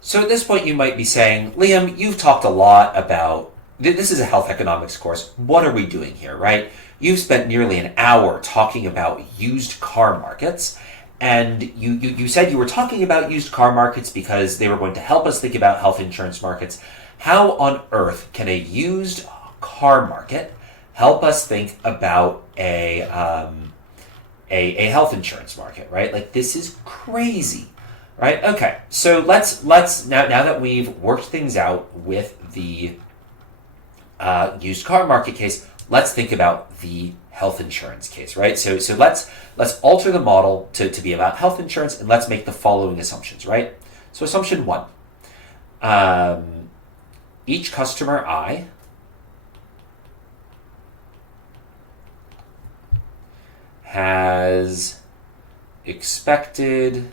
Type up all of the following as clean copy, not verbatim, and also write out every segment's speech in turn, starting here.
So at this point, you might be saying, Liam, you've talked a lot about this is a health economics course. What are we doing here, right? You've spent nearly an hour talking about used car markets, and you said you were talking about used car markets because they were going to help us think about health insurance markets. How on earth can a used car market help us think about a health insurance market, right? Like, this is crazy, right? Okay, so let's now that we've worked things out with the used car market case, let's think about the health insurance case, right? So let's alter the model to be about health insurance, and let's make the following assumptions, right? So assumption one, each customer I has expected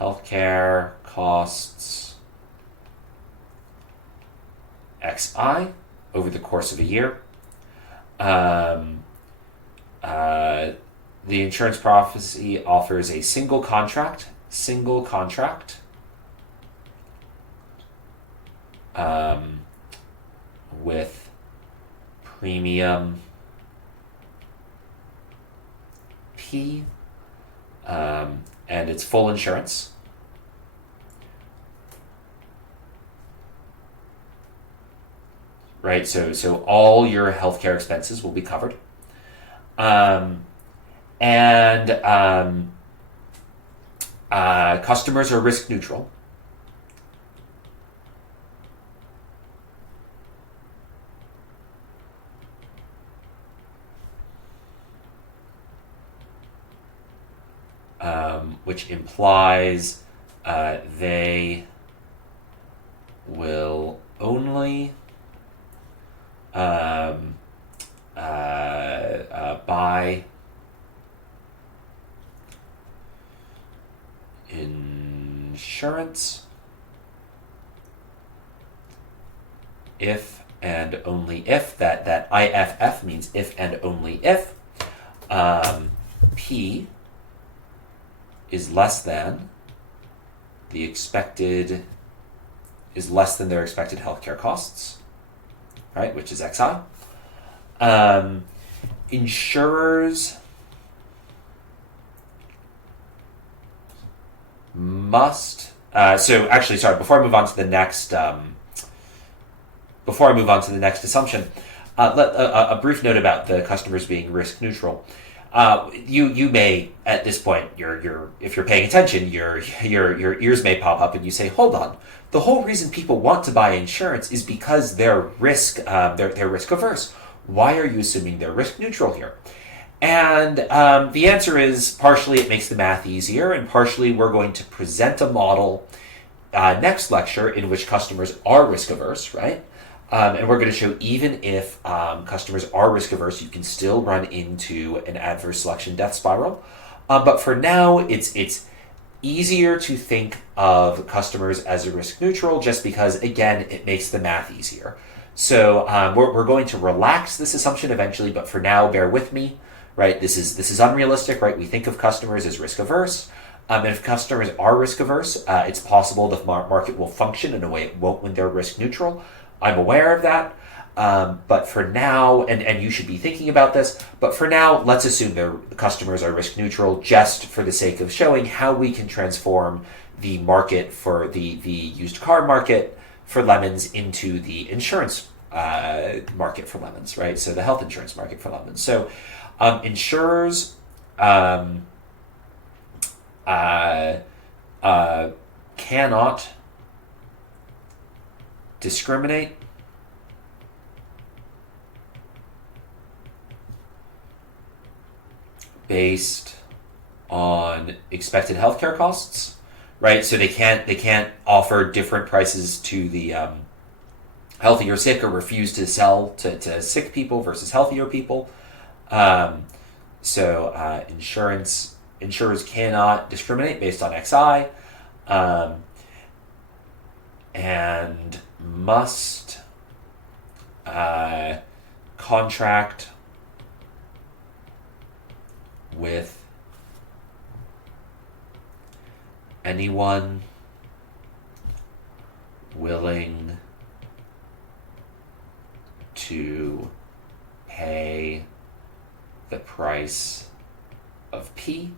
healthcare costs XI over the course of a year. The insurance policy offers a single contract with premium P, and it's full insurance. Right, so all your healthcare expenses will be covered. Customers are risk neutral. Which implies they will only buy insurance if and only if, that IFF means if and only if, P is less than their expected healthcare costs, right, which is XI. Insurers must. So actually, sorry. Before I move on to the next assumption, a brief note about the customers being risk neutral. You may, at this point, if you're paying attention, your ears may pop up and you say, hold on, the whole reason people want to buy insurance is because they're risk averse. Why are you assuming they're risk neutral here? And the answer is partially it makes the math easier, and partially we're going to present a model next lecture in which customers are risk averse, right? And we're going to show even if customers are risk averse, you can still run into an adverse selection death spiral. But for now, it's easier to think of customers as a risk neutral just because, again, it makes the math easier. So we're going to relax this assumption eventually, but for now, bear with me, right? This is unrealistic, right? We think of customers as risk averse. And if customers are risk averse, it's possible the market will function in a way it won't when they're risk neutral. I'm aware of that, but for now, and you should be thinking about this, but for now, let's assume their customers are risk neutral just for the sake of showing how we can transform the market for the used car market for lemons into the insurance market for lemons, right? So the health insurance market for lemons. So insurers cannot discriminate based on expected healthcare costs, right? So they can't offer different prices to the healthy or sick, or refuse to sell to sick people versus healthier people. Insurers cannot discriminate based on XI, and must contract with anyone willing to pay the price of P.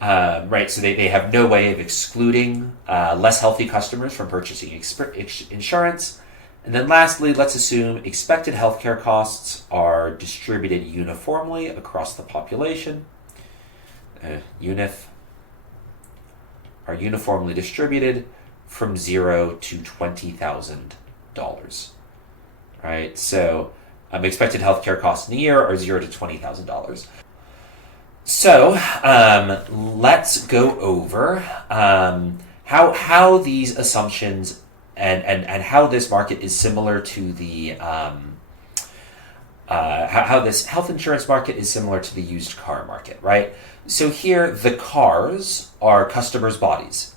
Right, so they have no way of excluding less healthy customers from purchasing insurance. And then lastly, let's assume expected healthcare costs are distributed uniformly across the population. UNIF are uniformly distributed from $0 to $20,000. Right, so expected healthcare costs in a year are $0 to $20,000. So let's go over how these assumptions and how this market is similar to the how this health insurance market is similar to the used car market, right? So here the cars are customers' bodies,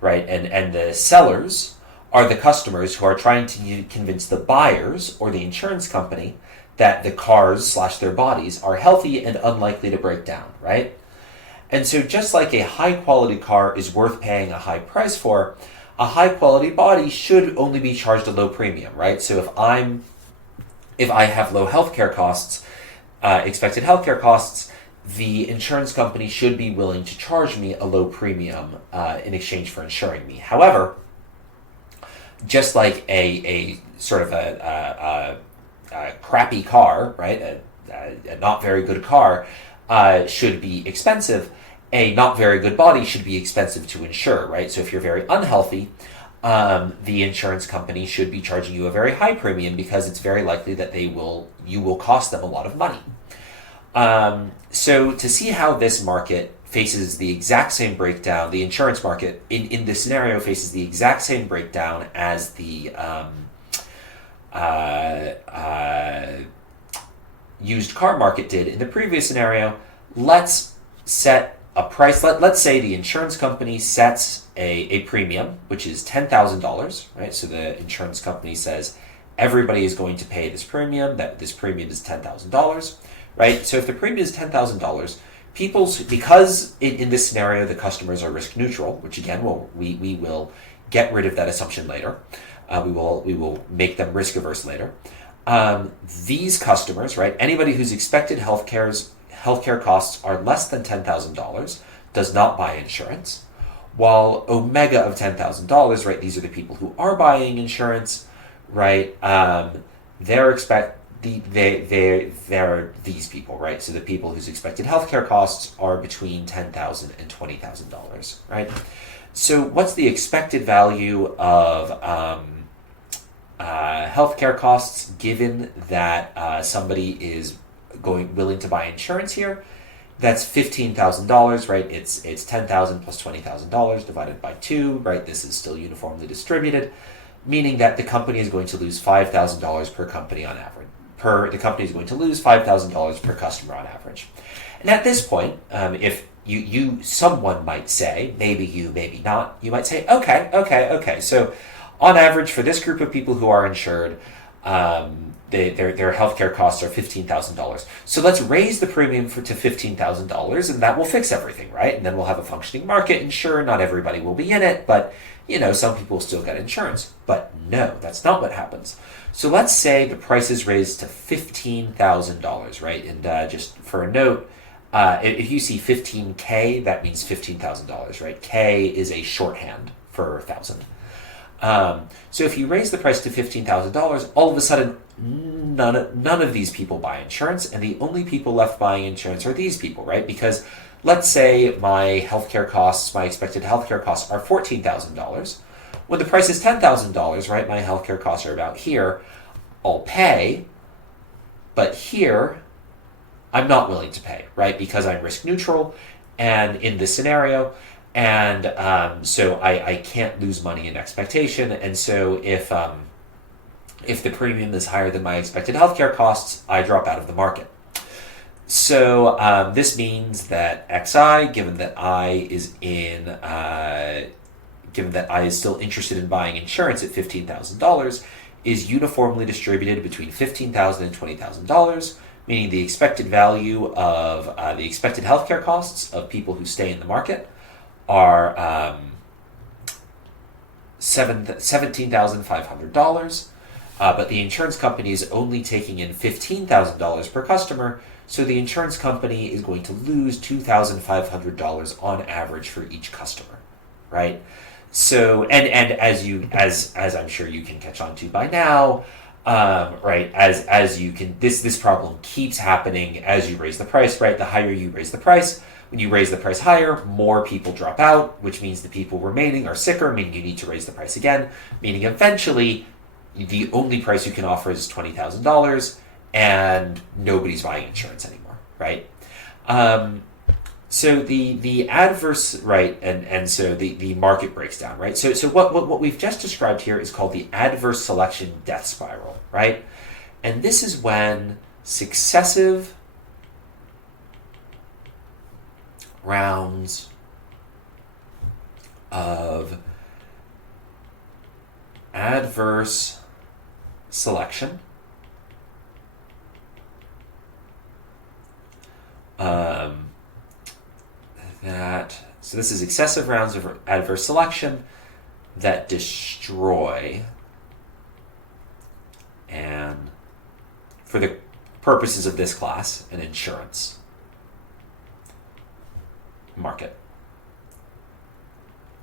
right? And the sellers are the customers who are trying to convince the buyers or the insurance company that the cars / their bodies are healthy and unlikely to break down, right? And so just like a high quality car is worth paying a high price for, a high quality body should only be charged a low premium, right? So if I have low healthcare costs, expected healthcare costs, the insurance company should be willing to charge me a low premium in exchange for insuring me. However, just like a sort of a crappy car, right? A not very good car should be expensive. A not very good body should be expensive to insure, right? So if you're very unhealthy, the insurance company should be charging you a very high premium because it's very likely that you will cost them a lot of money. So to see how this market faces the exact same breakdown, the insurance market in this scenario faces the exact same breakdown as the used car market did in the previous scenario, let's set a price. Let's say the insurance company sets a premium, which is $10,000, right? So the insurance company says everybody is going to pay this premium, that this premium is $10,000, right? So if the premium is $10,000, because in this scenario the customers are risk neutral, which again we will get rid of that assumption later. We will make them risk averse later. These customers, right? Anybody whose expected healthcare costs are less than $10,000 does not buy insurance. While omega of $10,000, right? These are the people who are buying insurance, right? They're these people, right? So the people whose expected healthcare costs are between $10,000 and $20,000, right? So what's the expected value of healthcare costs given that somebody is willing to buy insurance here? That's $15,000, right? It's $10,000 plus $20,000 divided by 2, right? This is still uniformly distributed, meaning that the company is going to lose $5,000 per company on average. The company is going to lose $5,000 per customer on average. And at this point, if someone might say, maybe you, maybe not, you might say, okay. So on average, for this group of people who are insured, their healthcare costs are $15,000. So let's raise the premium to $15,000, and that will fix everything, right? And then we'll have a functioning market. And sure, not everybody will be in it, but some people will still get insurance. But no, that's not what happens. So let's say the price is raised to $15,000, right? And just for a note, if you see 15K, that means $15,000, right? K is a shorthand for 1,000. So if you raise the price to $15,000, all of a sudden, none of these people buy insurance, and the only people left buying insurance are these people, right? Because let's say my expected healthcare costs are $14,000. When the price is $10,000, right, my healthcare costs are about here. I'll pay, but here I'm not willing to pay, right? Because I'm risk neutral, and in this scenario, and so I can't lose money in expectation. And so if the premium is higher than my expected healthcare costs, I drop out of the market. So this means that XI, given that I is still interested in buying insurance at $15,000, is uniformly distributed between $15,000 and $20,000, meaning the expected value of the expected healthcare costs of people who stay in the market are $17,500, but the insurance company is only taking in $15,000 per customer, so the insurance company is going to lose $2,500 on average for each customer, right? So, and as I'm sure you can catch on to by now, right? As you can, this problem keeps happening as you raise the price, right? The higher you raise the price, when you raise the price higher, more people drop out, which means the people remaining are sicker, meaning you need to raise the price again, meaning eventually the only price you can offer is $20,000, and nobody's buying insurance anymore, right? So the adverse, right, and so the market breaks down, right? So what we've just described here is called the adverse selection death spiral, right? And this is when successive rounds of adverse selection so this is excessive rounds of adverse selection that destroy, and for the purposes of this class, an insurance market.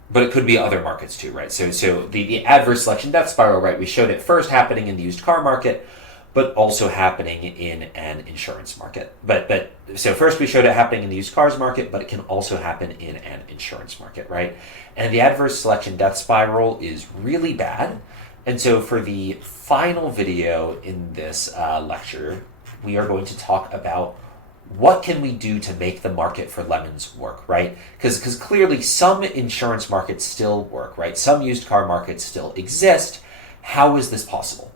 But it could be other markets too, right? So the adverse selection death spiral, right? We showed it first happening in the used car market, but also happening in an insurance market. But so first we showed it happening in the used cars market, but it can also happen in an insurance market, right? And the adverse selection death spiral is really bad. And so for the final video in this lecture, we are going to talk about what can we do to make the market for lemons work, right? Because clearly some insurance markets still work, right? Some used car markets still exist. How is this possible?